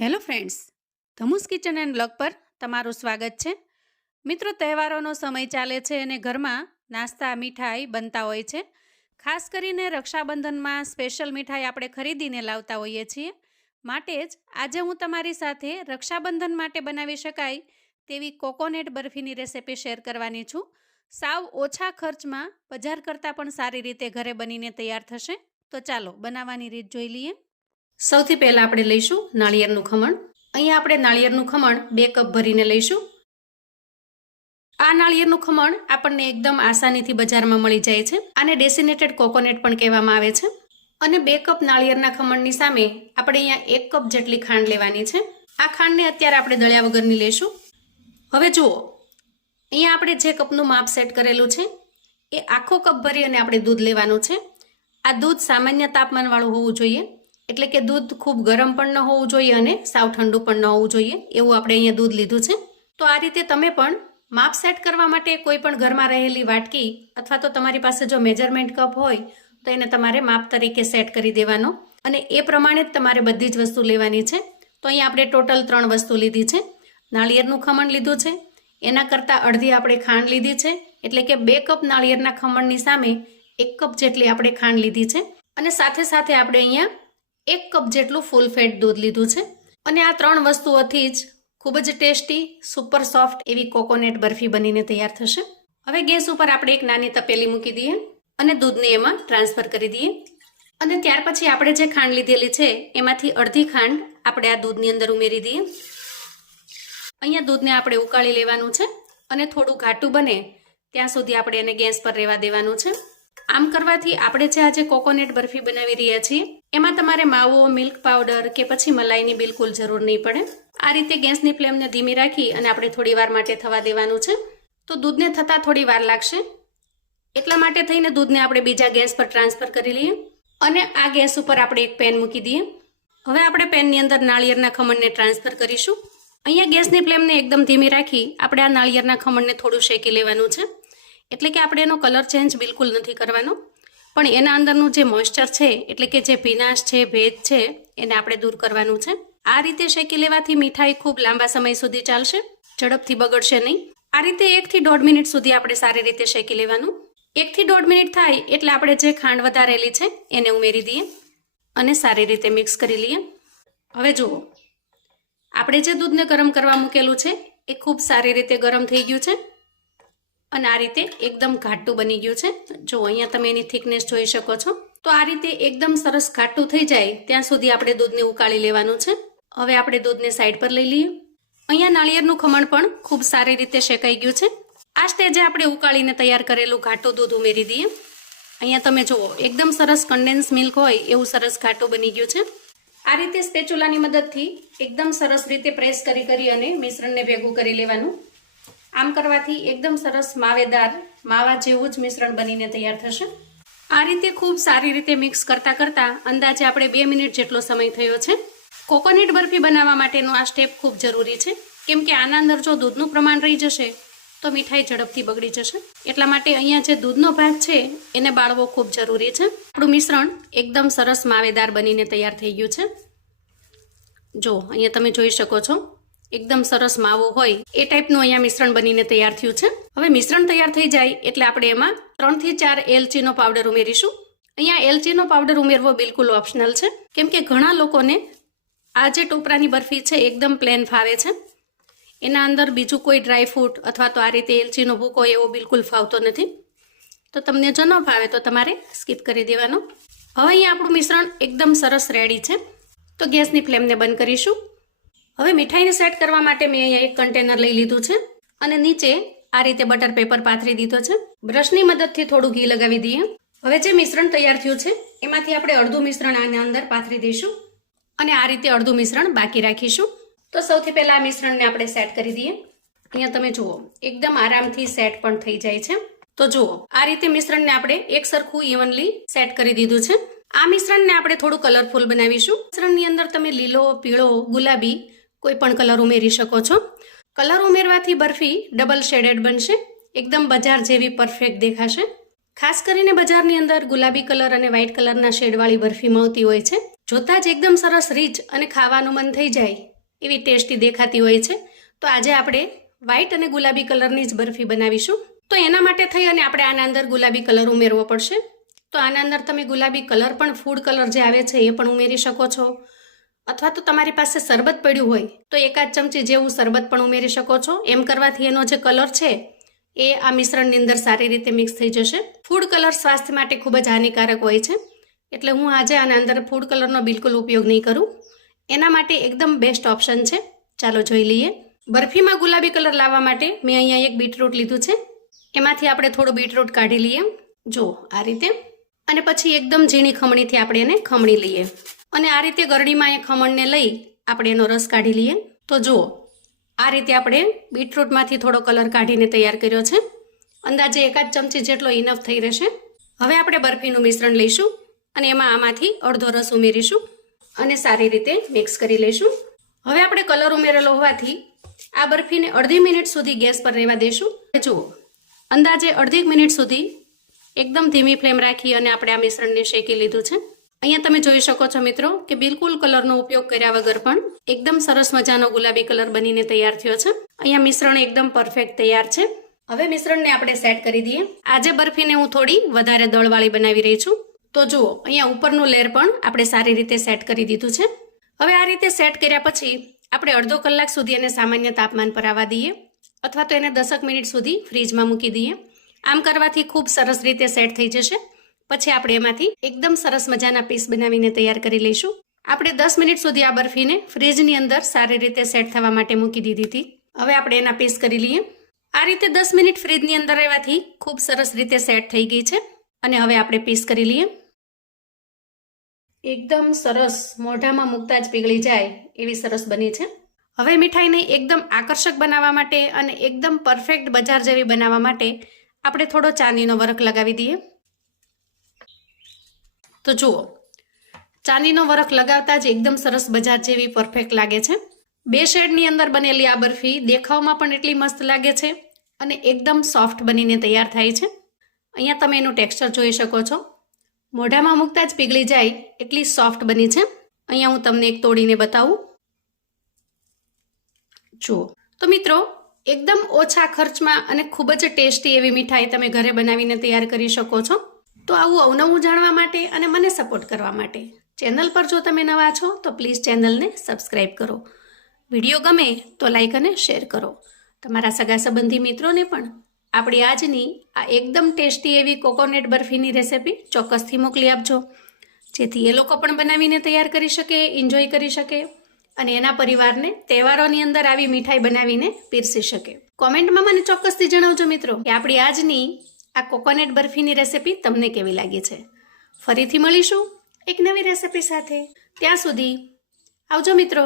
Hello friends, ધમુસ kitchen and blog પર તમારું સ્વાગત છે. મિત્રો, તહેવારોનો સમય ચાલે છે અને ઘરમાં નાસ્તા મીઠાઈ બનતા હોય છે. ખાસ કરીને રક્ષાબંધનમાં સ્પેશિયલ મીઠાઈ આપણે ખરીદીને લાવતા હોઈએ છીએ. માટે જ આજે હું તમારી સાથે રક્ષાબંધન માટે બનાવી શકાય તેવી કોકોનટ બરફીની રેસિપી શેર કરવાની છું. સાવ ઓછા ખર્ચમાં બજાર કરતાં પણ સારી રીતે ઘરે બનીને તૈયાર થશે. તો ચાલો બનાવવાની રીત જોઈ લઈએ. સૌથી પહેલાં આપણે લઈશું નાળિયેરનું ખમણ. અહીંયા આપણે નાળિયેરનું ખમણ 2 કપ ભરીને લઈશું. આ નાળિયેરનું ખમણ આપણને એકદમ આસાનીથી બજારમાં મળી જાય છે. આને ડેસિનેટેડ કોકોનટ પણ કહેવામાં આવે છે. અને 2 કપ નાળિયેરના ખમણની સામે આપણે અહીંયા 1 કપ જેટલી ખાંડ લેવાની છે. આ ખાંડને અત્યારે આપણે દળ્યા વગરની લઈશું. હવે જુઓ, અહીંયા આપણે જે કપનું માપ સેટ કરેલું છે એ આખો કપ ભરી અને આપણે દૂધ લેવાનું છે. આ દૂધ સામાન્ય તાપમાનવાળું હોવું જોઈએ, એટલે કે દૂધ ખૂબ ગરમ પણ ન હોવું જોઈએ અને સાવ ઠંડુ પણ ન હોવું જોઈએ, એવું આપણે અહીંયા દૂધ લીધું છે. તો આ રીતે તમે પણ માપ સેટ કરવા માટે કોઈ પણ ઘરમાં રહેલી વાટકી અથવા તો તમારી પાસે જો મેજરમેન્ટ કપ હોય તો એને તમારે માપ તરીકે સેટ કરી દેવાનો અને એ પ્રમાણે જ તમારે બધી જ વસ્તુ લેવાની છે. તો અહીંયા આપણે ટોટલ 3 વસ્તુ લીધી છે. નાળિયેરનું ખમણ લીધું છે, એના કરતાં અડધી આપણે ખાંડ લીધી છે, એટલે કે 2 કપ નાળિયેરના ખમણની સામે 1 કપ જેટલી આપણે ખાંડ લીધી છે અને સાથે સાથે આપણે અહીંયા 1 કપ જેટલું ફૂલ ફેટ દૂધ લીધું છે. અને આ 3 વસ્તુઓથી જ ખૂબ જ ટેસ્ટી, સુપર સોફ્ટ એવી કોકોનટ બરફી બનીને તૈયાર થશે. હવે ગેસ ઉપર આપણે એક નાની તપેલી મૂકી દઈએ અને દૂધને એમાં ટ્રાન્સફર કરી દઈએ. અને ત્યાર પછી આપણે જે ખાંડ લીધેલી છે એમાંથી અડધી ખાંડ આપણે આ દૂધની અંદર ઉમેરી દઈએ. અહીંયા દૂધને આપણે ઉકાળી લેવાનું છે અને થોડું ઘાટું બને ત્યાં સુધી આપણે એને ગેસ પર રહેવા દેવાનું છે. આમ કરવાથી આપણે જે આજે કોકોનટ બરફી બનાવી રહ્યા છીએ એમાં તમારે માવો, મિલ્ક પાવડર કે પછી મલાઈની બિલકુલ જરૂર નહીં પડે. આ રીતે ગેસની ફ્લેમને ધીમી રાખી અને આપણે થોડી વાર માટે થવા દેવાનું છે. તો દૂધને થતાં થોડી વાર લાગશે, એટલા માટે થઈને દૂધને આપણે બીજા ગેસ પર ટ્રાન્સફર કરી લઈએ અને આ ગેસ ઉપર આપણે એક પેન મૂકી દઈએ. હવે આપણે પેનની અંદર નાળિયેરના ખમણને ટ્રાન્સફર કરીશું. અહીંયા ગેસની ફ્લેમને એકદમ ધીમી રાખી આપણે આ નાળિયેરના ખમણને થોડું શેકી લેવાનું છે. એટલે કે આપણે એનો કલર ચેન્જ બિલકુલ નથી કરવાનો, પણ એના અંદરનું જે મોઇસ્ચર છે, એટલે કે જે ભીનાશ છે, ભેજ છે, એને આપણે દૂર કરવાનું છે. આ રીતે શેકી લેવાથી મીઠાઈ ખૂબ લાંબા સમય સુધી ચાલશે, ઝડપથી બગડશે નહીં. આ રીતે 1 થી 1.5 મિનિટ સુધી આપણે સારી રીતે શેકી લેવાનું. 1 થી 1.5 મિનિટ થાય એટલે આપણે જે ખાંડ વધારેલી છે એને ઉમેરી દઈએ અને સારી રીતે મિક્સ કરી લઈએ. હવે જુઓ, આપણે જે દૂધને ગરમ કરવા મૂકેલું છે એ ખૂબ સારી રીતે ગરમ થઈ ગયું છે અને આ રીતે એકદમ ઘાટું બની ગયું છે. જો અહીંયા તમે એની થિકનેસ જોઈ શકો છો. તો આ રીતે એકદમ સરસ ઘાટું થઈ જાય ત્યાં સુધી આપણે દૂધને ઉકાળી લેવાનું છે. હવે આપણે દૂધને સાઈડ પર લઈ લઈએ. અહીંયા નાળિયેરનું ખમણ પણ ખૂબ સારી રીતે શેકાઈ ગયું છે. આ સ્ટેજે આપણે ઉકાળીને તૈયાર કરેલું ઘાટું દૂધ ઉમેરી દઈએ. અહીંયા તમે જુઓ, એકદમ સરસ કન્ડેન્સ મિલ્ક હોય એવું સરસ ઘાટું બની ગયું છે. આ રીતે સ્પેચ્યુલાની મદદથી એકદમ સરસ રીતે પ્રેસ કરી અને મિશ્રણને ભેગું કરી લેવાનું. આમ કરવાથી એકદમ સરસ માવેદાર, માવા જેવું જ મિશ્રણ બનીને તૈયાર થશે. આ રીતે ખૂબ સારી રીતે મિક્સ કરતા અંદાજે આપણે 2 મિનિટ જેટલો સમય થયો છે. કોકોનટ બરફી બનાવવા માટેનો આ સ્ટેપ ખૂબ જરૂરી છે, કેમ કે આના અંદર જો દૂધનું પ્રમાણ રહી જશે તો મીઠાઈ ઝડપથી બગડી જશે. એટલા માટે અહીંયા જે દૂધનો ભાગ છે એને બાળવો ખૂબ જરૂરી છે. આપણું મિશ્રણ એકદમ સરસ માવેદાર બનીને તૈયાર થઈ ગયું છે. જો અહીંયા તમે જોઈ શકો છો, એકદમ સરસ માવો હોય એ ટાઈપનું અહીંયા મિશ્રણ બનીને તૈયાર થયું છે. હવે મિશ્રણ તૈયાર થઈ જાય એટલે આપણે એમાં 3 થી 4 એલચીનો પાવડર ઉમેરીશું. અહીંયા એલચીનો પાવડર ઉમેરવો બિલકુલ ઓપ્શનલ છે, કેમ કે ઘણા લોકોને આ જે ટોપરાની બરફી છે એકદમ પ્લેન ફાવે છે. એના અંદર બીજું કોઈ ડ્રાયફ્રૂટ અથવા તો આ રીતે એલચીનો ભૂકો એવો બિલકુલ ફાવતો નથી. તો તમને જો ન ફાવે તો તમારે સ્કીપ કરી દેવાનો. હવે અહીંયા આપણું મિશ્રણ એકદમ સરસ રેડી છે. તો ગેસની ફ્લેમને બંધ કરીશું. હવે મીઠાઈને સેટ કરવા માટે મેં અહીંયા એક કન્ટેનર લઈ લીધું છે અને નીચે આ રીતે બટર પેપર પાથરી દીધો છે. બ્રશની મદદથી થોડું ઘી લગાવી દઈએ. હવે જે મિશ્રણ તૈયાર થયું છે એમાંથી આપણે અડધું મિશ્રણ આના અંદર પાથરી દઈશું અને આ રીતે અડધું મિશ્રણ બાકી રાખીશું. તો સૌથી પહેલા આ મિશ્રણને આપણે સેટ કરી દઈએ. અહીંયા તમે જુઓ, એકદમ આરામથી સેટ પણ થઈ જાય છે. તો જુઓ, આ રીતે મિશ્રણને આપણે એક સરખું ઇવનલી સેટ કરી દીધું છે. આ મિશ્રણને આપણે થોડું કલરફુલ બનાવીશું. મિશ્રણની અંદર તમે લીલો, પીળો, ગુલાબી કોઈ પણ કલર ઉમેરી શકો છો. કલર ઉમેરવાથી બરફી ડબલ શેડેડ બનશે, એકદમ બજાર જેવી પરફેક્ટ દેખાશે. ખાસ કરીને બજારની અંદર ગુલાબી કલર અને વ્હાઇટ કલરના શેડવાળી બરફી મળતી હોય છે, જોતાં જ એકદમ સરસ રીચ અને ખાવાનું મન થઈ જાય એવી ટેસ્ટી દેખાતી હોય છે. તો આજે આપણે વ્હાઈટ અને ગુલાબી કલરની જ બરફી બનાવીશું. તો એના માટે થઈ અને આપણે આના અંદર ગુલાબી કલર ઉમેરવો પડશે. તો આના અંદર તમે ગુલાબી કલર પણ ફૂડ કલર જે આવે છે એ પણ ઉમેરી શકો છો, અથવા તો તમારી પાસે શરબત પડ્યું હોય તો એકાદ ચમચી જેવું શરબત પણ ઉમેરી શકો છો. એમ કરવાથી એનો જે કલર છે એ આ મિશ્રણની અંદર સારી રીતે મિક્સ થઈ જશે. ફૂડ કલર સ્વાસ્થ્ય માટે ખૂબ જ હાનિકારક હોય છે, એટલે હું આજે આના અંદર ફૂડ કલરનો બિલકુલ ઉપયોગ નહીં કરું. એના માટે એકદમ બેસ્ટ ઓપ્શન છે. ચાલો જોઈ લઈએ. બરફીમાં ગુલાબી કલર લાવવા માટે મેં અહીંયા એક બીટરૂટ લીધું છે. એમાંથી આપણે થોડું બીટરૂટ કાઢી લઈએ, જો આ રીતે, અને પછી એકદમ ઝીણી ખમણીથી આપણે એને ખમણી લઈએ. અને આ રીતે ગરડીમાં એ ખમણને લઈ આપણે એનો રસ કાઢી લઈએ. તો જુઓ, આ રીતે આપણે બીટરૂટમાંથી થોડો કલર કાઢીને તૈયાર કર્યો છે. અંદાજે એકાદ ચમચી જેટલો ઇનફ થઈ રહેશે. હવે આપણે બરફીનું મિશ્રણ લઈશું અને એમાં આમાંથી અડધો રસ ઉમેરીશું અને સારી રીતે મિક્સ કરી લઈશું. હવે આપણે કલર ઉમેરેલો હોવાથી આ બરફીને અડધી મિનિટ સુધી ગેસ પર રહેવા દઈશું. જુઓ, અંદાજે અડધી મિનિટ સુધી એકદમ ધીમી ફ્લેમ રાખી અને આપણે આ મિશ્રણને શેકી લીધું છે. અહીંયા તમે જોઈ શકો છો મિત્રો કે બિલકુલ કલરનો ઉપયોગ કર્યા વગર પણ એકદમ સરસ મજાનો ગુલાબી કલર બનીને તૈયાર થયો છે. અહીંયા મિશ્રણ એકદમ પરફેક્ટ તૈયાર છે. હવે મિશ્રણને આપણે સેટ કરી દઈએ. આજે બરફીને હું થોડી વધારે દળવાળી બનાવી રહી છું. તો જુઓ, અહીંયા ઉપરનું લેયર પણ આપણે સારી રીતે સેટ કરી દીધું છે. હવે આ રીતે સેટ કર્યા પછી આપણે અડધો કલાક સુધી એને સામાન્ય તાપમાન પર આવવા દઈએ, અથવા તો એને 10 મિનિટ સુધી ફ્રીજમાં મૂકી દઈએ. આમ કરવાથી ખૂબ સરસ રીતે સેટ થઈ જશે. પછી આપણે એમાંથી એકદમ સરસ મજાના પીસ બનાવીને તૈયાર કરી લઈશું. આપણે 10 મિનિટ સુધી આ બરફીને ફ્રીજની અંદર સારી રીતે સેટ થવા માટે મૂકી દીધી હતી. હવે આપણે એના પીસ કરી લઈએ. આ રીતે 10 મિનિટ ફ્રીજની અંદર રહેવાથી ખૂબ સરસ રીતે સેટ થઈ ગઈ છે. અને હવે આપણે પીસ કરી લઈએ. એકદમ સરસ, મોઢામાં મૂકતા જ પીગળી જાય એવી સરસ બની છે. હવે મીઠાઈને એકદમ આકર્ષક બનાવવા માટે અને એકદમ પરફેક્ટ બજાર જેવી બનાવવા માટે આપણે થોડો ચાંદીનો વરખ લગાવી દઈએ. તો જુઓ, ચાંદીનો વરખ લગાવતા જ એકદમ સરસ બજાર જેવી પરફેક્ટ લાગે છે. 2 શેડની અંદર બનેલી આ બરફી દેખાવમાં પણ એટલી મસ્ત લાગે છે અને એકદમ સોફ્ટ બનીને તૈયાર થાય છે. અહીંયા તમે એનું ટેક્સચર જોઈ શકો છો. મોઢામાં મૂકતા જ પીગળી જાય એટલી સોફ્ટ બની છે. અહીંયા હું તમને એક તોડીને બતાવું. જુઓ, તો મિત્રો એકદમ ઓછા ખર્ચમાં અને ખૂબ જ ટેસ્ટી એવી મીઠાઈ તમે ઘરે બનાવીને તૈયાર કરી શકો છો. તો આવું અવનવું જાણવા માટે અને મને સપોર્ટ કરવા માટે ચેનલ પર જો તમે નવા છો તો પ્લીઝ ચેનલને સબસ્ક્રાઈબ કરો. વિડીયો ગમે તો લાઈક અને શેર કરો. તમારા સગા સંબંધી મિત્રોને પણ આપણી આજની આ એકદમ ટેસ્ટી એવી કોકોનટ બરફીની રેસિપી ચોક્કસથી મોકલી આપજો, જેથી એ લોકો પણ બનાવીને તૈયાર કરી શકે, એન્જોય કરી શકે અને એના પરિવારને તહેવારોની અંદર આવી મીઠાઈ બનાવીને પીરસી શકે. કોમેન્ટમાં મને ચોક્કસથી જણાવજો મિત્રો કે આપણી આજની આ કોકોનટ બરફીની રેસિપી તમને કેવી લાગી છે. ફરીથી મળીશું એક નવી રેસિપી સાથે. ત્યાં સુધી આવજો મિત્રો.